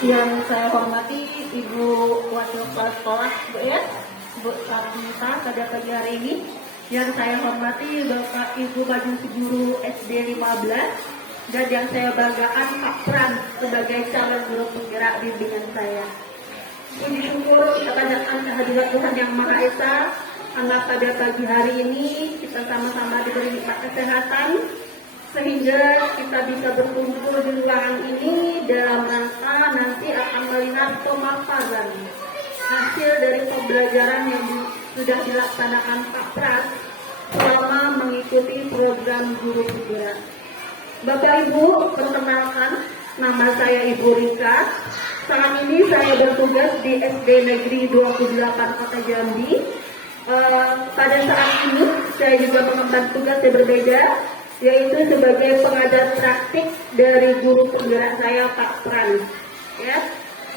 Yang saya hormati Ibu Wakil Kepala Sekolah, Bu ya, Bu Sarmita pada pagi hari ini. Yang saya hormati Bapak Ibu Majelis Guru SD 15, dan yang saya banggakan Pak Pran sebagai calon guru penggerak bimbingan saya. Puji syukur kita panjatkan kehadirat Tuhan Yang Maha Esa, karena pada pagi hari ini kita sama-sama diberi nikmat kesehatan, sehingga kita bisa berkumpul di ruangan ini dalam rangka nanti akan melihat pemaparan hasil dari pembelajaran yang sudah dilaksanakan Pak Pras selama mengikuti program guru penggerak. Bapak Ibu, perkenalkan, nama saya Ibu Rika. Saat ini saya bertugas di SD Negeri 28 Kota Jambi. Pada saat ini saya juga mengemban tugas yang berbeda, yaitu sebagai pengajar praktik dari guru penggerak saya Pak Pran. Ya.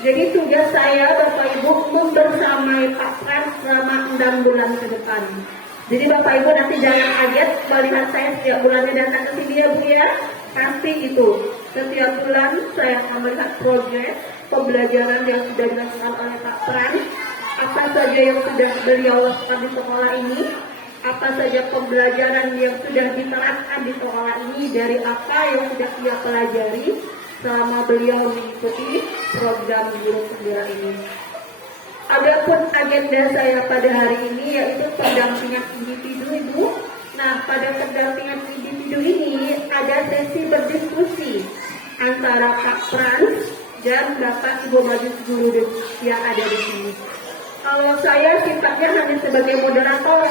Jadi tugas saya Bapak Ibu membersamai Pak Pran selama 6 bulan ke depan. Jadi Bapak Ibu nanti jangan kaget melihat saya setiap bulannya datang ke sini ya Bu ya. Pasti itu. Setiap bulan saya akan melihat progres pembelajaran yang sudah dilakukan oleh Pak Pran. Apa saja yang sudah beliau lakukan di sekolah ini, apa saja pembelajaran yang sudah diterapkan di sekolah ini, dari apa yang sudah dia pelajari selama beliau mengikuti program guru penggerak ini. Adapun agenda saya pada hari ini yaitu pendampingan individu Ibu. Nah, pada pendampingan individu ini ada sesi berdiskusi antara Pak Pran dan Bapak Ibu Majelis Guru yang ada di sini. Kalau saya sifatnya hanya sebagai moderator,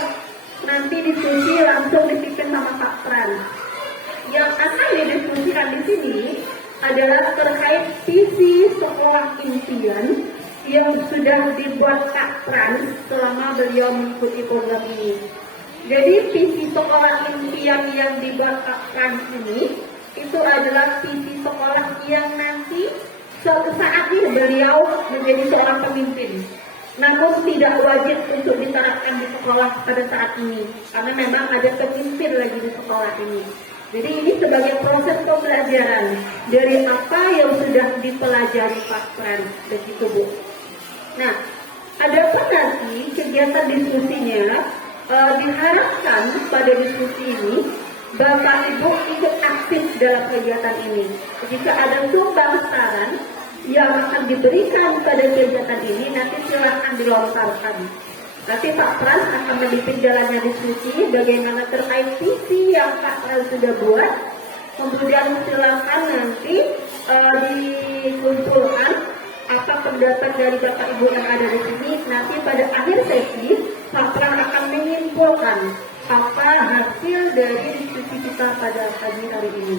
nanti diskusi langsung dipimpin sama Pak Pran. Yang akan didiskusikan di sini adalah terkait visi sekolah impian yang sudah dibuat Pak Pran selama beliau mengikuti program ini. Jadi visi sekolah impian yang dibuat Pak Pran ini itu adalah visi sekolah yang nanti suatu saat ini beliau menjadi seorang pemimpin. Namun tidak wajib untuk diterapkan di sekolah pada saat ini, karena memang ada pemimpin lagi di sekolah ini. Jadi ini sebagai proses pembelajaran dari apa yang sudah dipelajari Pak Pran, begitu Bu. Nah, adapun nanti kegiatan diskusinya diharapkan pada diskusi ini Bapak Ibu ikut aktif dalam kegiatan ini. Jika ada sumbang saran yang akan diberikan pada kegiatan ini, nanti silakan dilontarkan. Nanti Pak Pran akan memimpin jalannya diskusi bagaimana terkait visi yang Pak Pran sudah buat. Kemudian silakan nanti dikumpulkan apa pendapat dari Bapak Ibu yang ada di sini. Nanti pada akhir sesi Pak Pran akan menyimpulkan apa hasil dari diskusi kita pada pagi hari ini.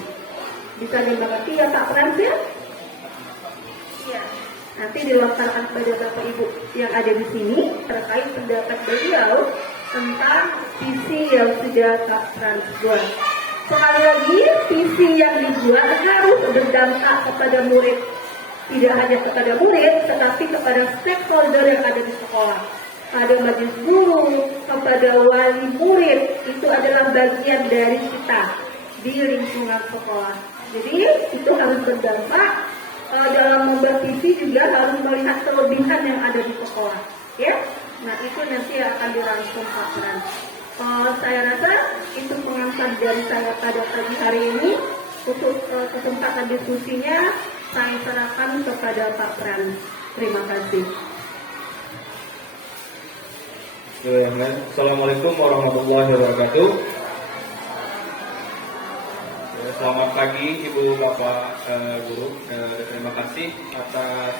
Bisa dimengerti ya Pak Pran ya? Ya, nanti dilontarkan kepada Bapak Ibu yang ada di sini terkait pendapat beliau tentang visi yang sudah Pak Pran buat. Sekali lagi, visi yang dibuat harus berdampak kepada murid. Tidak hanya kepada murid, tetapi kepada stakeholder yang ada di sekolah. Pada majelis guru, kepada wali murid, itu adalah bagian dari kita di lingkungan sekolah. Jadi itu harus berdampak. Dalam membuat visi juga harus melihat kelebihan yang ada di sekolah, ya. Nah itu nanti akan dirangkum Pak Pran. Saya rasa itu pengantar dari saya pada pagi hari ini. Untuk kesempatan diskusinya saya serahkan kepada Pak Pran. Terima kasih. Assalamualaikum warahmatullahi wabarakatuh. Selamat pagi Ibu Bapak Guru. Terima kasih atas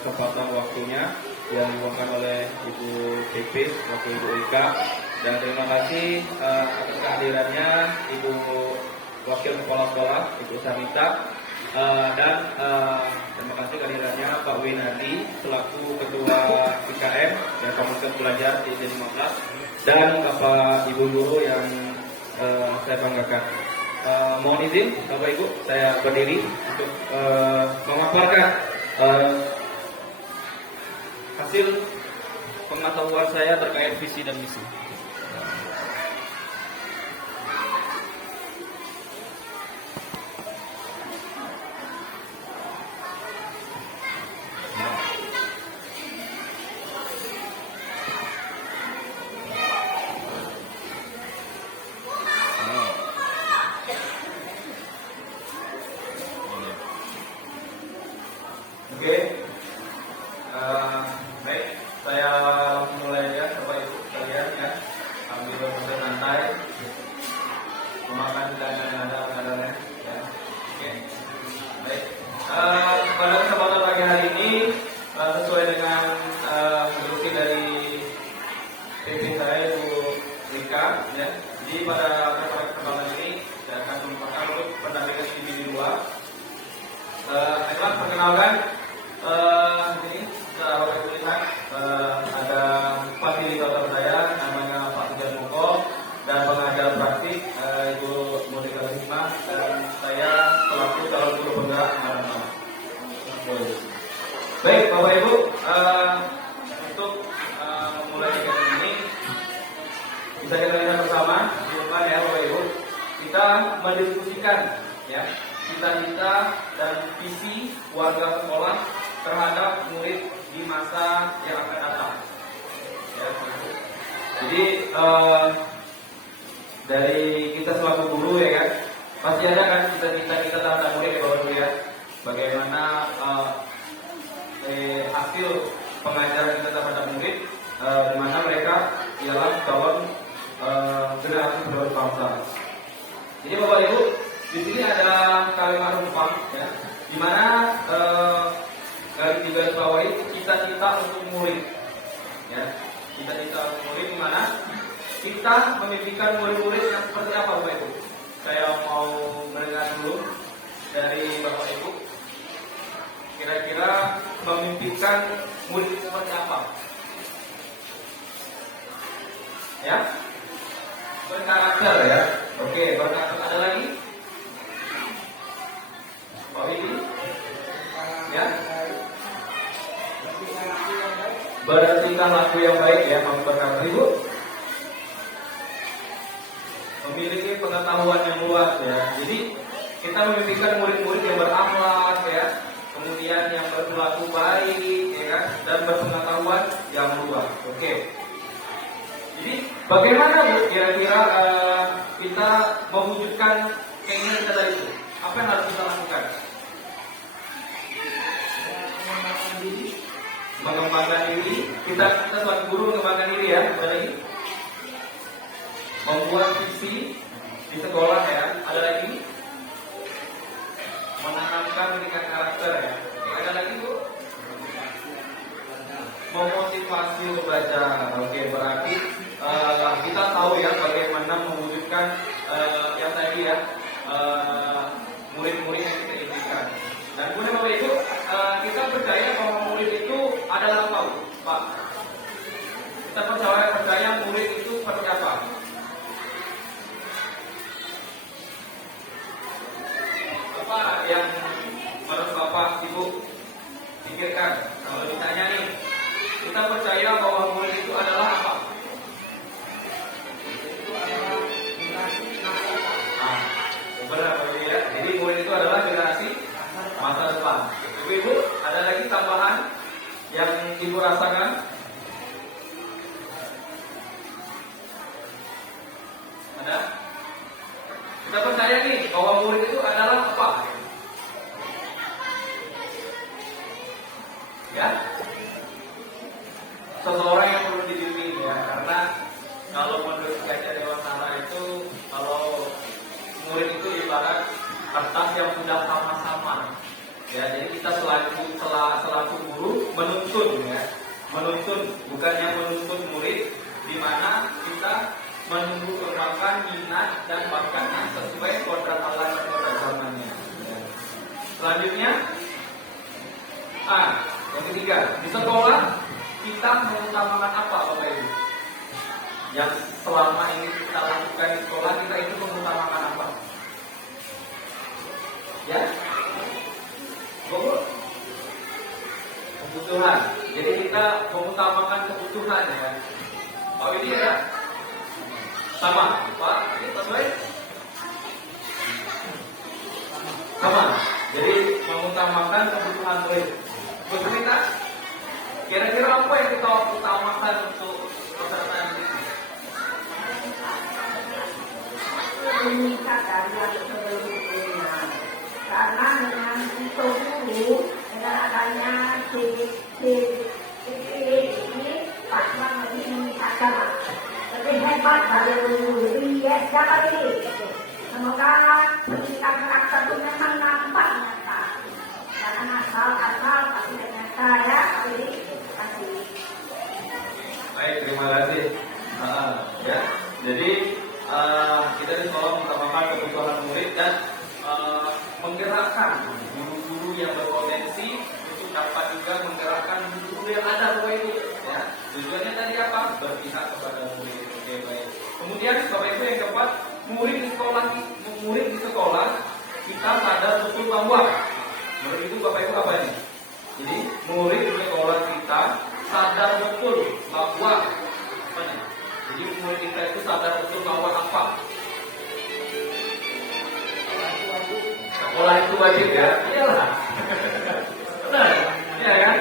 kesempatan waktunya yang diluangkan oleh Ibu CP waktu Ibu Rika, dan terima kasih atas kehadirannya Ibu Wakil Kepala Sekolah Ibu Sarmita, dan terima kasih kehadirannya Pak Winardi selaku Ketua IKM dan Komunitas Pelajar di SD 15, dan Bapak Ibu Guru yang saya banggakan. Mohon izin Bapak Ibu, saya berdiri untuk memaparkan hasil pengetahuan saya terkait visi dan misi. Oke. Baik, saya mulai ya, Bapak Ibu sekalian ya. Ambil proses santai, memakan dan ada ya. Oke. Baik. Pada kesempatan pagi hari ini sesuai dengan instruksi dari PP saya Ibu Rika ya. Jadi pada kesempatan ini saya akan merupakan untuk pendampingan individual. Baiklah, perkenalkan ini Bapak Ibu lihat ada fasilitator saya namanya Pak Sujan Moko dan pengajar praktik Ibu Monika Hikmah dan saya selaku calon guru penggerak anak-anak. Baik Bapak Ibu, untuk mulai kegiatan ini bisa kita lihat bersama di depan ya Bapak Ibu. Kita mendiskusikan ya cita-cita dan visi warga sekolah terhadap murid di masa yang akan datang. Ya, jadi dari kita selaku guru ya kan, pasti ada kan cita-cita kita terhadap murid ya Bapak Ibu ya. Bagaimana hasil pengajaran kita terhadap murid, di mana mereka ialah calon generasi penerus bangsa. Jadi Bapak Ibu, di sini ada kalimat rumpang ya, di mana dari tiga bawah itu cita-cita untuk murid ya, cita-cita untuk murid di mana kita memimpikan murid-murid yang seperti apa Bapak Ibu? Saya mau mendengar dulu dari Bapak Ibu, kira-kira memimpikan murid seperti apa? Ya, berkarakter ya. Oke, berkarakter. Ada lagi? Pak Widi? Ya, bertingkah laku yang baik ya, berkarakter. Ibu memiliki pengetahuan yang luas ya. Jadi kita memimpikan murid-murid yang berakhlak ya, kemudian yang berperilaku baik ya kan, dan berpengetahuan yang luas. Oke. Jadi bagaimana Bu kira-kira kita mewujudkan keinginan kita tadi itu? Apa yang harus kita lakukan? Mengembangkan diri. Kita sebagai guru mengembangkan diri ya. Ada lagi? Membuat visi di sekolah ya. Ada lagi? Menanamkan pendidikan karakter ya. Ada lagi Bu? Memotivasi membaca. Oke, berarti kita tahu ya bagaimana mewujudkan yang tadi ya, murid-murid yang kita inginkan. Dan kemudian Bapak Ibu, kita percaya bahwa murid itu adalah apa Pak? Kita percaya murid itu seperti apa? Apa yang menurut Bapak Ibu pikirkan? Kalau ditanya nih, kita percaya bahwa murid itu adalah apa? Benar ya. Jadi murid itu adalah generasi masa depan. Ibu, ada lagi tambahan yang Ibu rasakan? Ada? Kita percaya nih bahwa murid itu adalah apa? Ya? Seseorang yang perlu dibimbing ya, karena kalau menurut Gajah Dewantara itu, kalau murid itu ibarat kertas yang sudah sama-sama ya, jadi kita selaku guru menuntun ya, bukannya menuntun murid, di mana kita menunggu kembangkan minat dan bakatnya sesuai kodrat Allah dan kodrat zamannya ya. Selanjutnya yang ketiga, di sekolah kita mengutamakan apa Bapak Ibu? Yang selama ini kita lakukan di sekolah, kita itu mengutamakan apa? Ya, Bu, kebutuhan. Jadi kita mengutamakan kebutuhan ya. Pak ini ya, sama Pak, ini sesuai sama. Jadi mengutamakan kebutuhan murid. Bu Sunita, kira-kira apa yang kita utamakan untuk peserta ini? Meningkatkan yang sebelumnya, karena dengan itu dulu dengan adanya ini Pak Bang lebih meningkatkan, lebih hebat dari dulu, lebih dapat ini. Semoga pendidikan karakter itu memang nampak nyata, jangan asal-asal tapi ternyata ya. Terima kasih. Baik, terima kasih. Ya, jadi kita di sekolah mengutamakan kebutuhan murid dan menggerakkan guru-guru yang berpotensi untuk dapat juga menggerakkan guru yang ada Bapak Ibu. Ya, tujuannya tadi apa? Berpihak kepada murid. Oke, baik. Kemudian Bapak Ibu yang keempat, murid di sekolah kita sadar betul bahwa murid itu Bapak Ibu apa ini? Jadi murid di sekolah kita sadar betul bahwa apa nih? Jadi murid kita itu sadar betul bahwa apa? Sekolah itu wajib ya? Iyalah. Benar? Iya kan?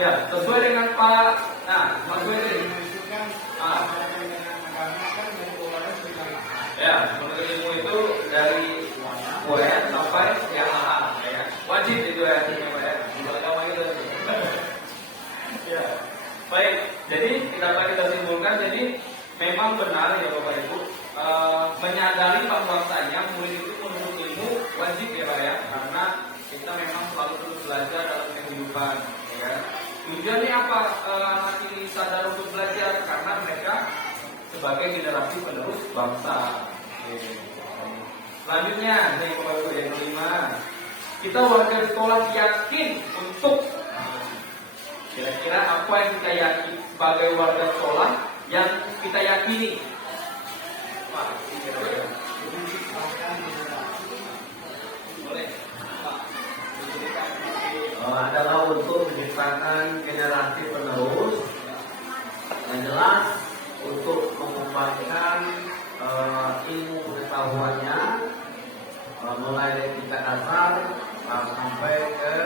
Ya, sesuai dengan Pak. Nah, Mas Wedri. Ya, menuntut ilmu itu dari UN sampai yang ya. Wajib itu ya, Pak ya. Untuk agama itu. Ya. Baik, jadi dapat kita simpulkan, jadi memang benar ya Bapak Ibu, menyadari bahwasanya murid itu menuntut ilmu wajib ya Pak ya, karena kita memang selalu terus belajar dalam kehidupan ya. Tujuannya apa anak ini sadar untuk belajar? Karena mereka sebagai generasi penerus bangsa. Selanjutnya, nih Bapak Ibu yang kelima, kita warga sekolah yakin untuk kira-kira apa yang kita yakini sebagai warga sekolah yang kita yakini? Pak, kira-kira. Boleh, Pak. Adalah untuk menciptakan generasi penerus yang jelas untuk mengembangkan ilmu pengetahuannya mulai dari tingkat dasar sampai ke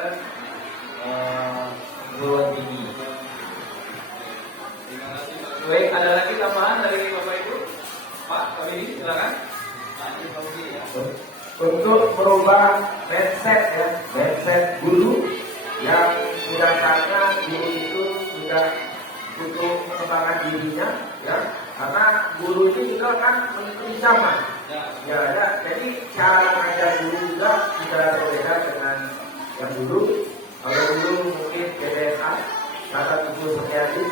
perguruan tinggi. Baik, ada lagi tambahan dari Bapak Ibu? Pak, kami silakan. Untuk merubah mindset guru yang sudah karena guru itu sudah butuh pengembangan dirinya, ya, karena guru itu juga kan mengikuti zaman. Ya, jadi cara mengajar guru juga sudah berbeda dengan yang dulu. Kalau dulu mungkin BDSA, kata tujuh sekian.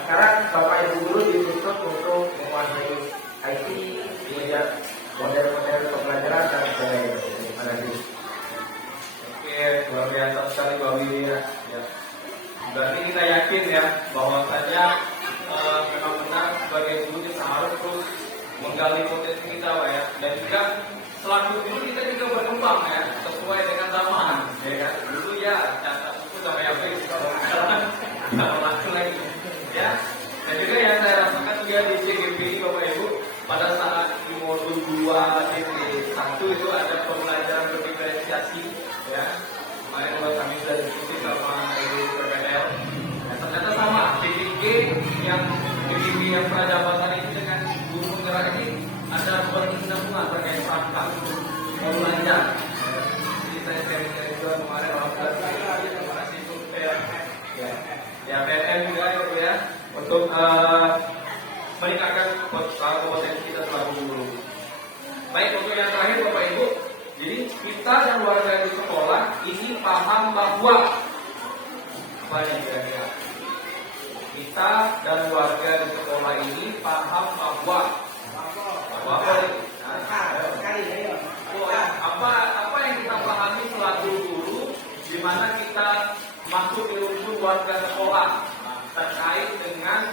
Sekarang Bapak Ibu guru dituntut untuk menguasai IT, kemudian model-model pembelajaran dan sebagainya. Terima kasih. Oke, luar biasa sekali Bapak Ibu ya. Berarti kita yakin ya bahwasanya memang benar sebagai guru kita harus terus menggali potensi kita Pak ya. Dan juga selaku guru kita juga berkembang ya sesuai dengan zaman ya kan. Dulu ya catat buku sama yang baik kalau langsung lagi ya. Dan juga yang saya rasakan juga di CGP ini Bapak Ibu, pada saat di modul 2 DT1 itu ada pembelajaran berdiferensiasi ya. Kemarin kalau kami sudah diskusi sama Ibu PPL, nah, ternyata sama PDG yang peradaban itu dengan guru penggerak ini ada berkesinambungan terkait perangkat mau belajar. Jadi saya sharing juga kemarin alhamdulillah. Terima kasih untuk ya PPL juga ya untuk meningkatkan kompetensi kita selaku guru. Baik, untuk yang terakhir Bapak Ibu, jadi kita dan warga di sekolah ini paham bahwa apa yang kira-kira? Kita dan warga di sekolah ini paham bahwa apa yang kita pahami selaku guru, di mana kita masuk di unsur warga sekolah terkait dengan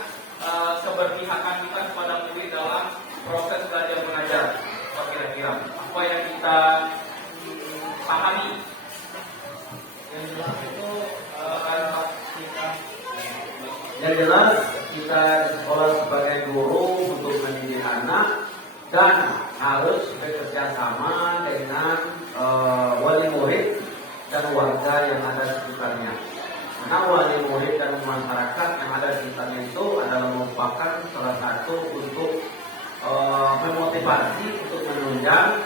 keberpihakan kita kepada murid dalam proses belajar mengajar. Apa kira-kira? Apa yang kita pahami? Yang jelas kita di sekolah sebagai guru untuk mendidik anak dan harus bekerja sama dengan wali murid dan warga yang ada di sekitarnya. Karena wali murid dan masyarakat yang ada di sekitarnya itu adalah merupakan salah satu untuk memotivasi untuk menunjang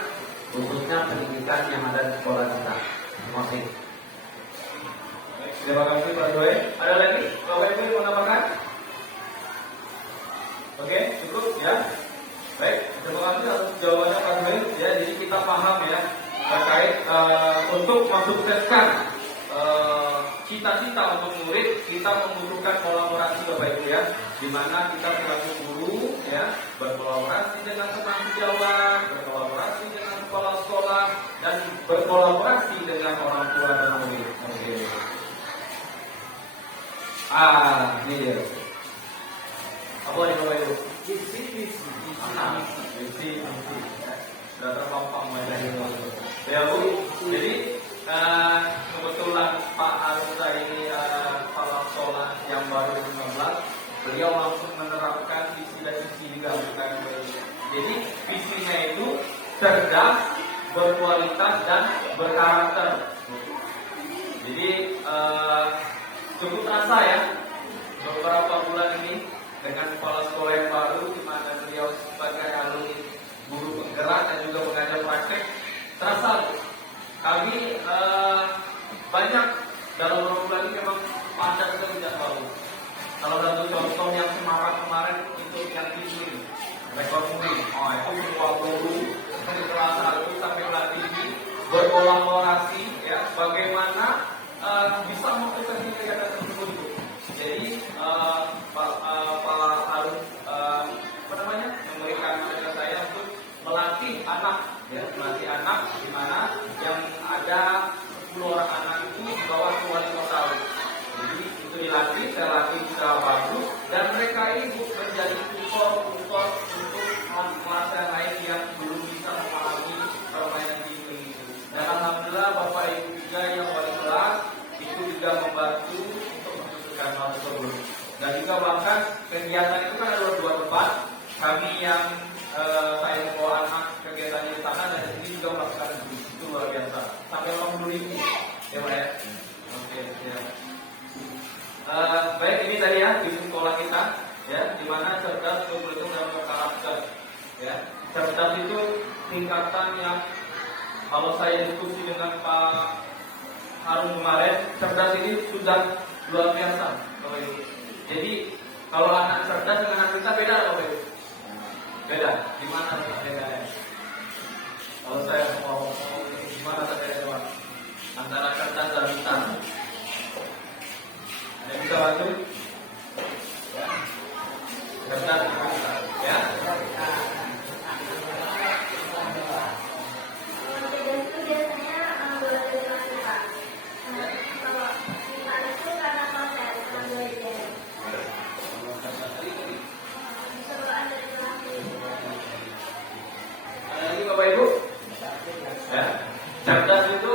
khususnya pendidikan yang ada di sekolah kita. Terima kasih. Terima kasih Pak Joy. Ada lagi Bapak Ibu yang menambahkan? Oke, cukup ya. Baik, terima kasih atas jawabannya Pak Joy. Ya, jadi kita paham ya terkait untuk mensukseskan cita-cita untuk murid, kita membutuhkan kolaborasi Bapak Ibu ya, di mana kita selaku guru ya berkolaborasi dengan penanggung jawab, berkolaborasi dengan kepala sekolah, dan berkolaborasi dengan orang tua dan murid. Oke. Ini dia. Apa yang Bapak Ibu? Visi. Sudah terpampang dari ya Bu. Jadi kebetulan Pak Harusa ini kepala sekolah yang baru 15, beliau langsung menerapkan visi dan misi juga bukan. Jadi visinya itu cerdas, berkualitas dan berkarakter. Jadi cukup terasa ya beberapa bulan ini dengan kepala sekolah yang baru, di mana beliau sebagai alumni guru penggerak dan juga pengajar praktek, terasa kami banyak dalam beberapa bulan ini memang padat sekali tidak tahu. Kalau satu contoh yang kemarin itu yang tinggi rekor muri, itu semua guru dari kelas 1 sampai kelas tinggi berkolaborasi ya, bagaimana bisa melakukan kegiatan tersebut. Jadi Pak Harun memberikan kepada saya untuk melatih anak ya, melatih anak di mana yang ada 10 orang anak itu di bawah wali kota. Jadi itu dilatih, saya latih secara bagus, dan mereka ini menjadi tutor untuk kelas yang lain yang belum bisa memahami permainan game itu. Dan alhamdulillah Bapak Ibu juga yang wali kelas itu juga membantu untuk menunjukkan hal tersebut. Dan juga bahkan kegiatan itu kan ada dua tempat. Kami yang saya membawa anak kegiatannya di sana, dan ini juga melakukan itu luar biasa. Sampai 80.000 ya Pak ya. Oke ya. Baik, ini tadi ya di sekolah kita ya, di mana cerdas, beruntung dan berkarakter ya. Cerdas itu tingkatan yang kalau saya diskusi dengan Pak Harun kemarin, cerdas ini sudah luar biasa Bapak Ibu. Jadi kalau anak cerdas dengan anak kita beda Bapak Ibu? Beda. Gimana bedanya? Kalau saya mau gimana saya jawab? Antara cerdas dan pintar. Ada bisa bantu? Ya. Cerdas dan pintar. Ya. Bapak Ibu, ya, cerdas itu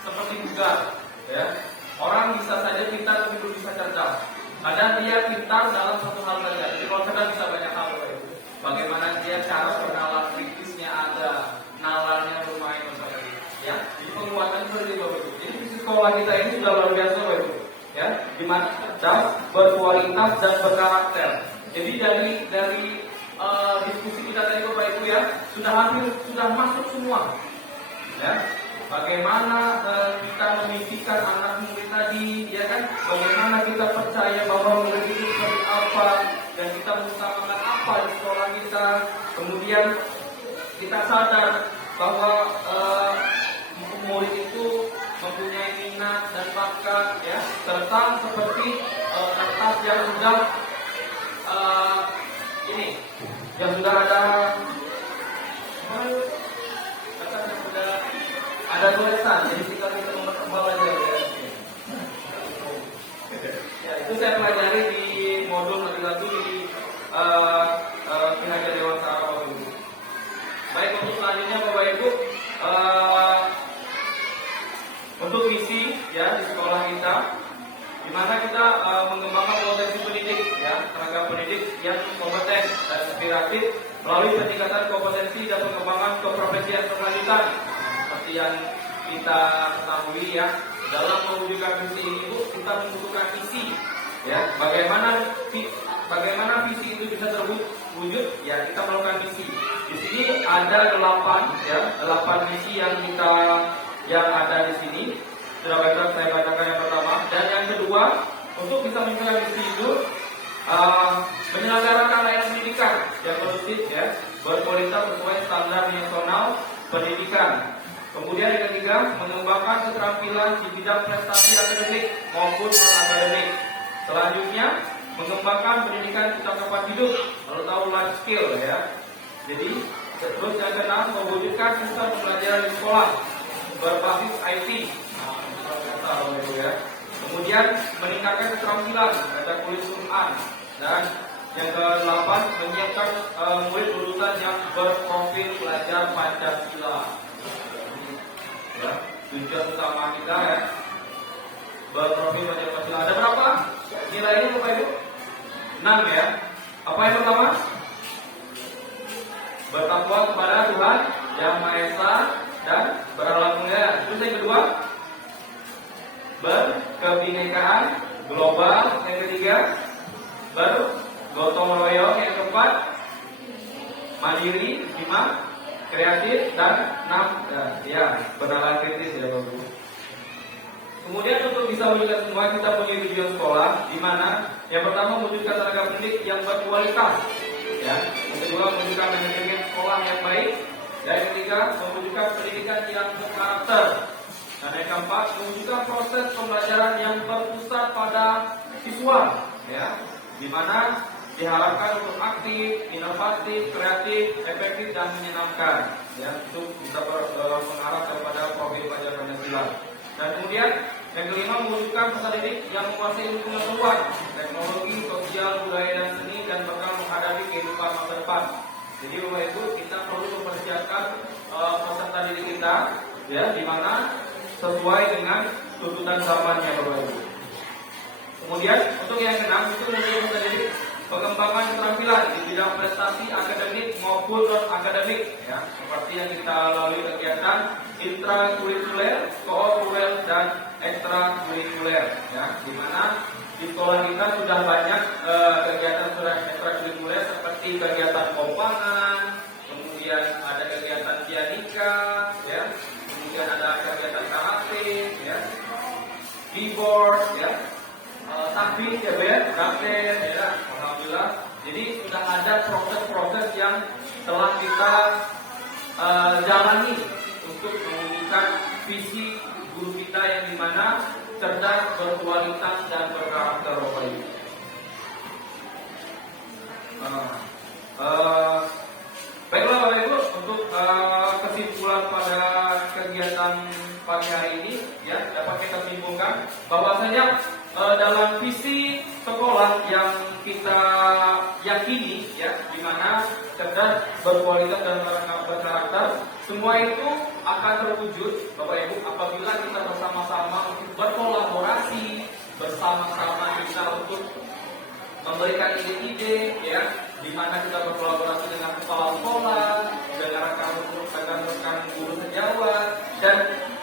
seperti bugar, ya. Orang bisa saja pintar tapi belum bisa cerdas. Kadang dia pintar dalam satu hal saja. Jadi kalau cerdas bisa banyak hal, Bapak Ibu. Bagaimana dia cara bernalar kritisnya ada, nalarnya bermain Bapak Ibu. Ya, di penguatan seperti Bapak Ibu. Jadi di sekolah kita ini sudah luar biasa Bapak Ibu. Ya, di mana cerdas, berkualitas dan berkarakter. Jadi dari diskusi kita tadi Bapak Ibu ya, sudah masuk semua. Ya, bagaimana kita memimpikan anak murid tadi, ya kan? Bagaimana kita percaya bahwa murid itu seperti apa, dan kita mengutamakan apa di sekolah kita. Kemudian kita sadar bahwa murid itu mempunyai minat dan bakat, ya, serta seperti kertas yang sudah yang sudah ada tulisan, jadi tinggal kita mempertebal aja ya. Ya, itu saya pelajari di modul lagi di Kinerja Dewasa Bapak Ibu. Baik, untuk selanjutnya Bapak Ibu, untuk misi ya di sekolah kita, di mana kita mengembangkan potensi pendidik ya, tenaga pendidik yang kompeten dan inspiratif melalui peningkatan kompetensi dan pengembangan keprofesian berkelanjutan. Seperti yang kita ketahui ya, dalam mewujudkan visi ini Bu, kita membutuhkan visi ya. Bagaimana visi itu bisa terwujud ya, kita melakukan misi. Di sini ada 8 misi yang ada di sini. sudah saya bacakan yang pertama. Dan yang kedua, untuk bisa mencapai misi itu menyelenggarakan layanan pendidikan yang kondusif ya, berkualitas sesuai standar nasional pendidikan. Kemudian yang ketiga, mengembangkan keterampilan di bidang prestasi akademik maupun non akademik. Selanjutnya, mengembangkan pendidikan kecakapan hidup, lalu tahu life skill ya. Jadi terus yang keenam, mewujudkan sistem pembelajaran di sekolah berbasis IT. Ya. Kemudian meningkatkan keterampilan pada kurikulum dan yang ke-8 menyiapkan murid lulusan yang berprofil belajar Pancasila. Ya, tujuan utama kita ya, berprofil belajar Pancasila. Ada berapa nilainya Bapak Ibu? 6 ya. Apa yang pertama? Bertakwa kepada Tuhan Yang Maha Esa dan berakhlak mulia. Terus yang kedua, berkebinekaan global. Yang ketiga, bergotong royong. Yang keempat, mandiri. 5, kreatif. Dan 6, ya bernalar kritis ya Bapak Ibu. Kemudian untuk bisa mewujudkan semua, kita punya tujuan sekolah, di mana yang pertama mewujudkan tenaga pendidik yang berkualitas, ya. Yang kedua mewujudkan manajemen sekolah yang baik, dan yang ketiga mewujudkan pendidikan yang berkarakter, dan yang keempat mewujudkan proses pembelajaran yang berpusat pada siswa, ya, di mana diharapkan untuk aktif, inovatif, kreatif, efektif dan menyenangkan, ya, untuk bisa mengarah kepada profil pelajar Pancasila. Dan kemudian yang kelima mewujudkan peserta didik yang menguasai ilmu pengetahuan, teknologi, sosial, budaya dan seni dan bakal menghadapi kehidupan masa depan. Jadi Bapak Ibu, kita perlu mempersiapkan peserta didik kita, ya, di mana sesuai dengan tuntutan zamannya Bapak Ibu. Kemudian untuk yang keenam itu menjadi peserta didik pengembangan keterampilan di bidang prestasi akademik maupun non akademik, ya, seperti yang kita lalui kegiatan intrakurikuler, kokurikuler dan ekstrakurikuler, ya, di mana di sekolah kita sudah banyak kegiatan ekstrakurikuler seperti kegiatan kompangan, kemudian ada kegiatan pianika, ya, kemudian ada kegiatan karate, ya, keyboard, ya, takbir ya Ben, praktek ya, alhamdulillah. Jadi sudah ada proses-proses yang telah kita jalani untuk mewujudkan visi guru kita yang dimana cerdas, berkualitas dan berkarakter Bapak Ibu. Baiklah Bapak Ibu, untuk kesimpulan pada kegiatan pagi hari ini, ya, dapat kita simpulkan bahwasanya dalam visi sekolah yang kita yakini, ya, di mana cerdas, berkualitas dan berkarakter, semua itu akan terwujud Bapak Ibu apabila kita bersama-sama untuk berkolaborasi, bersama-sama kita untuk memberikan ide-ide, ya, di mana kita berkolaborasi dengan kepala sekolah, dengan rekan-rekan guru sejawat dan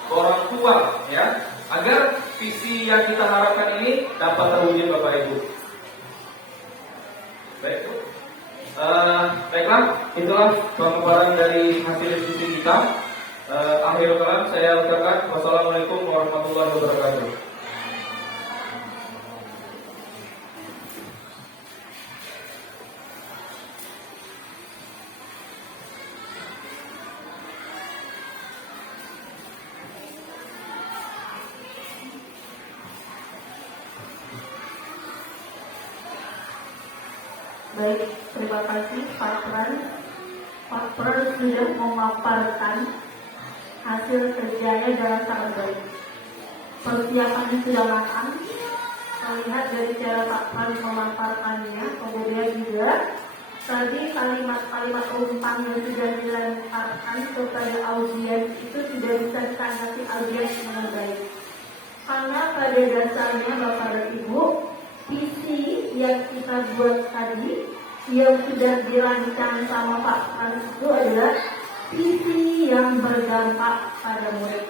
orang tua, ya, agar visi yang kita harapkan ini dapat terwujud Bapak Ibu. Baik, Bu. Baiklah, itulah pemaparan dari hasil diskusi kita. Akhirul kalam saya ucapkan wassalamualaikum warahmatullahi wabarakatuh. Baik, terima kasih Pak Pran. Pak Pran sudah memaparkan hasil kerjanya dengan sangat baik. Persiapannya sudah matang. Melihat dari cara Pak Pran memaparkannya, kemudian juga tadi kalimat-kalimat umpan yang sudah dilemparkan kepada audiens itu sudah bisa ditanggapi audiens dengan baik. Karena pada dasarnya Bapak dan Ibu, visi yang kita buat tadi yang sudah dirancang sama Pak Pran itu adalah visi yang berdampak pada murid.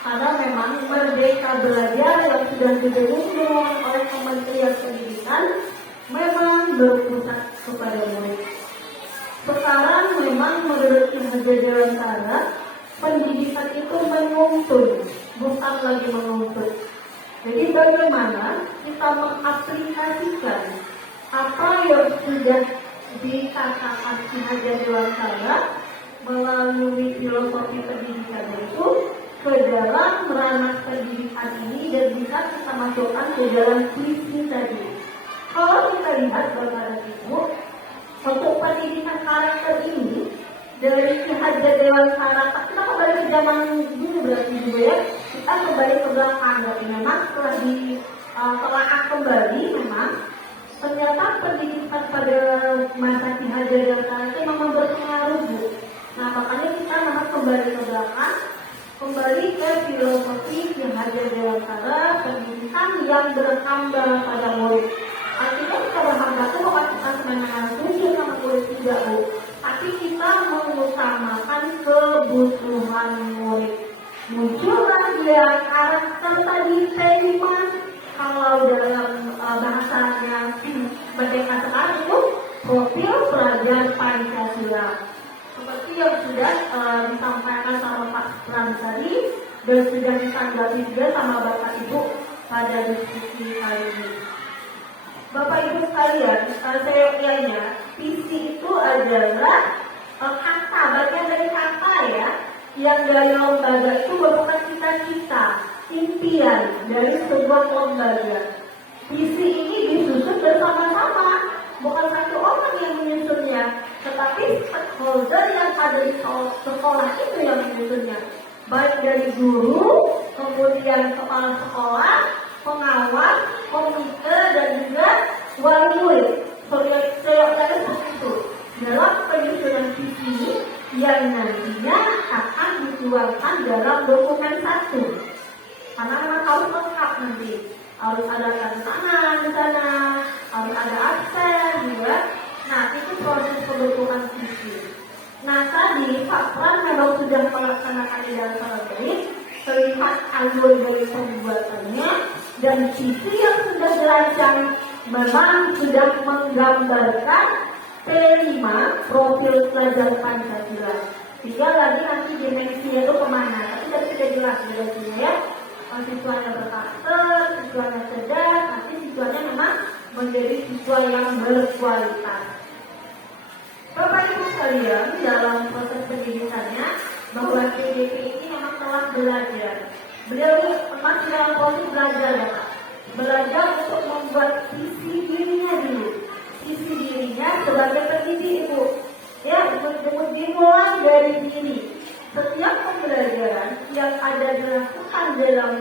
Karena memang Merdeka Belajar yang sudah didukung oleh Kementerian Pendidikan memang berpusat kepada murid. Sekarang memang menurut Ibu Jajarantara pendidikan itu menuntun, bukan lagi menuntut. Jadi bagaimana kita mengaplikasikan apa yang sudah dikatakan Ki Hajar Dewantara melalui filosofi pendidikan itu ke dalam ranah pendidikan ini dan bisa kita masukkan ke dalam visi tadi. Kalau kita lihat Bapak dan Ibu, untuk pendidikan karakter ini dari Ki Hajar Dewantara, kita kembali ke zaman dulu berarti juga ya, kita kembali ke belakang. Berarti memang setelah ditelaah kembali, memang ternyata pendidikan pada masa Ki Hajar Dewantara itu memang berpengaruh Bu. Nah makanya kita memang kembali ke belakang, kembali ke filosofi Ki Hajar Dewantara, pendidikan yang bertambah pada murid. Artinya kita berharga itu bukan kita sebenarnya setuju sama murid tidak Bu, tapi kita mengutamakan kebutuhan murid. Muncullah dia karakter tadi tema, kalau dalam bahasanya Merdeka sekarang itu profil pelajar Pancasila. Seperti yang sudah disampaikan sama Pak Pran tadi dan sudah ditanggapi juga sama Bapak Ibu pada diskusi kali ini. Bapak Ibu sekalian, saya ulangi, visi itu adalah kata, bagian dari kata ya, yang dari lembaga itu merupakan cita-cita, impian dari sebuah lembaga. Visi ini disusun bersama-sama, bukan satu orang yang menyusunnya, tetapi stakeholder yang ada di sekolah itu yang menyusunnya, baik dari guru, kemudian kepala sekolah, pengawas, komite, dan juga wali murid. Seperti itu dalam penyusunan visi yang nantinya akan dikeluarkan dalam dokumen satu. Karena memang harus lengkap nanti, harus ada tanda tangan di sana, harus ada absen juga. Nah itu proses pembentukan visi. Nah tadi Pak Pran memang sudah melaksanakan di dalam sangat baik, terlihat alur dari pembuatannya, dan visi yang sudah dirancang memang sudah menggambarkan P5 profil pelajar Pancasila. Tinggal lagi nanti dimensinya itu kemana, tapi tadi sudah jelas dimensinya ya. Siswanya berkarakter, siswanya cerdas, nanti siswanya memang menjadi siswa yang berkualitas. Bapak Ibu sekalian, dalam proses pendidikannya bahwa PDP ini memang telah belajar. Beliau masih dalam proses belajar ya Pak. Belajar untuk membuat visi dirinya dulu, visi dirinya sebagai pendidik Ibu. Ya, dimulai dari diri. Setiap pembelajaran yang ada dilakukan dalam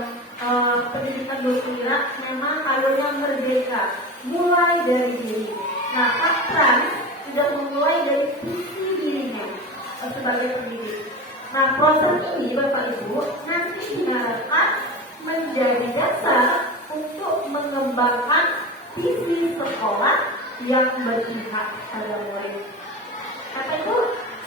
pendidikan bergerak memang alurnya merdeka, mulai dari diri. Nah, Pak Pran sudah memulai dari visi dirinya sebagai pendidik. Nah, proses ini Bapak Ibu nanti diharapkan menjadi dasar untuk mengembangkan visi sekolah yang berpihak pada murid. Karena itu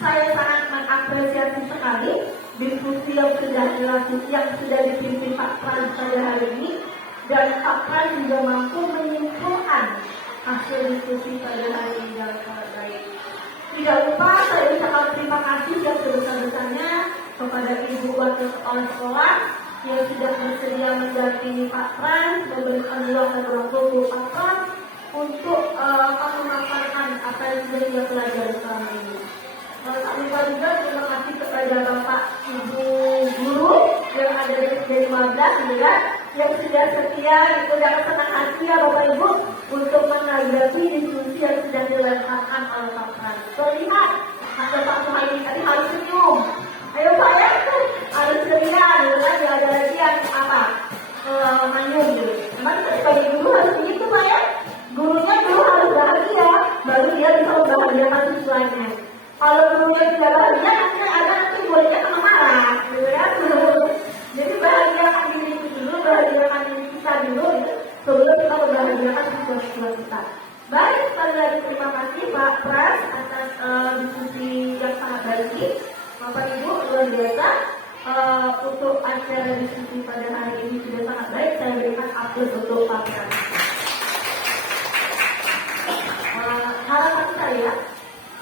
saya sangat mengapresiasi sekali diskusi yang sudah dilakukan, yang sudah dipimpin Pak Pran pada hari ini, dan Pak Pran juga mampu menyimpulkan hasil diskusi pada hari ini dengan sangat baik. Tidak lupa saya ucapkan terima kasih yang sebesar-besarnya kepada Ibu Wakil Kepala Sekolah yang sudah bersedia mendampingi Pak Pran, memberikan ruang dan waktu Pak Pran untuk memaparkan apa yang sudah dia pelajari selama ini. Tak lupa juga terima kasih kepada Bapak Ibu Guru yang ada di SD 15 juga, yang sudah setia, itu dengan senang hati ya Bapak Ibu untuk menanggapi diskusi yang sudah dilakukan oleh Pak Pran. Terlihat ada Pak Suhaimi tadi harus senyum. Ayo Pak ya, harus ceria, gitu kan? Tidak ada lagi yang apa manyun gitu. Memang sebagai guru harus begitu Pak ya. Gurunya dulu harus bahagia, baru dia bisa membahagiakan siswanya. Kalau gurunya tidak bahagia, nanti muridnya sama marah, gitu ya. Jadi bahagiakan diri dulu, bahagiakan diri kita dulu, gitu, sebelum kita membahagiakan siswa-siswa kita. Baik, sekali lagi terima kasih Pak Pras atas diskusi yang sangat baik ini. Bapak Ibu luar biasa, untuk acara diskusi pada hari ini sudah sangat baik. Saya berikan aplaus untuk Pak Pras. Harapan saya,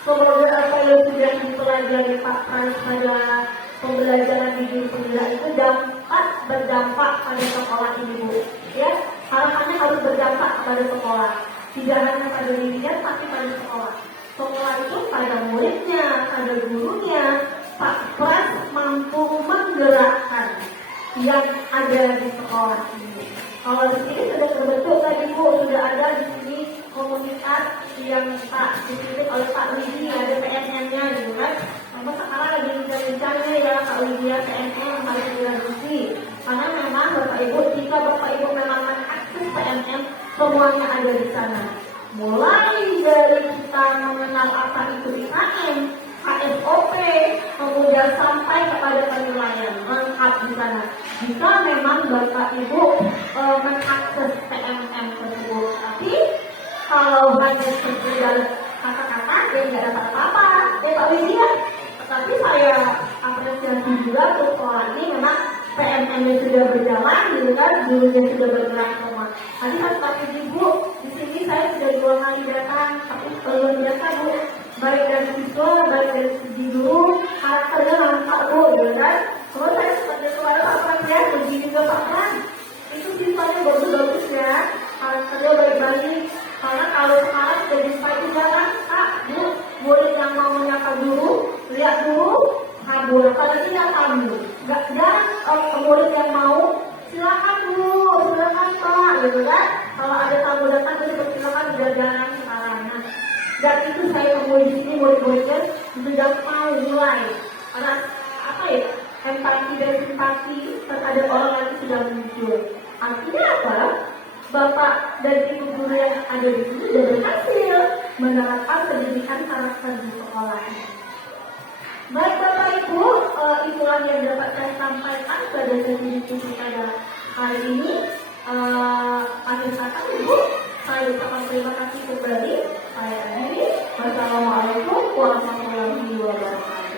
semoga apa yang sudah dipelajari Pak Pras pada pembelajaran di dunia itu dapat berdampak pada sekolah ini Bu. Ya, harapannya harus berdampak kepada sekolah. Tidak hanya pada dirinya, tapi pada sekolah. Sekolah itu pada muridnya, pada gurunya, Pak Pras mampu menggerakkan yang ada di sekolah ini. Kalau di sini sudah terbentuk tadi Bu, sudah ada di sini komunitas yang dipimpin oleh Pak Widi, ada PNN-nya gitu kan. Namun sekarang lagi bincang-bincangnya ya Pak Widi ya PNN harus direvisi. Karena memang Bapak Ibu, jika Bapak Ibu memang mengakses PNN, semuanya ada di sana. Mulai dari kita mengenal apa itu IKM, KSOP, kemudian sampai kepada penilaian lengkap di sana. Jika memang Bapak Ibu mengakses PNN tersebut, tapi kalau hanya sekedar kata-kata, dia tidak dapat apa-apa, ya Pak Widya. Tetapi saya apresiasi juga untuk sekolah ini memang PNN-nya sudah berjalan, gitu kan, gurunya sudah bergerak semua. Tadi kan Pak Ibu, di sini saya sudah 2 kali datang, tapi luar biasa Bu. Baik dari siswa, baik dari sisi guru, karakternya lengkap Bu, gitu kan. Terus saya seperti kepada Pak Pran ya, begini juga Pak Pran. Itu siswanya bagus-bagus ya, karakternya baik-baik. Karena kalau sekarang sudah di jalan, Kak, Bu, murid yang mau menyapa guru, lihat guru, kabur. Kalau tidak kabur. Gak jarang murid yang mau, silakan Bu, silakan Pak, gitu kan. Kalau ada tamu datang, jadi silakan sudah jarang sekarang. Nah, dan itu saya temui di sini murid-muridnya sudah mau mulai. Karena apa ya? Empati dan simpati terhadap orang lain sudah muncul. Artinya apa? Bapak dan ibu guru yang ada di sini sudah berhasil menerapkan pendidikan karakter di sekolah. Baik Bapak Ibu, itulah yang dapat saya sampaikan pada sesi diskusi pada hari ini. Akhir kata Ibu, saya ucapkan terima kasih kembali. Saya akhiri. Wassalamualaikum warahmatullahi wabarakatuh.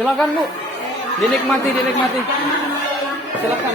Silakan Bu. Dinikmati. Silakan.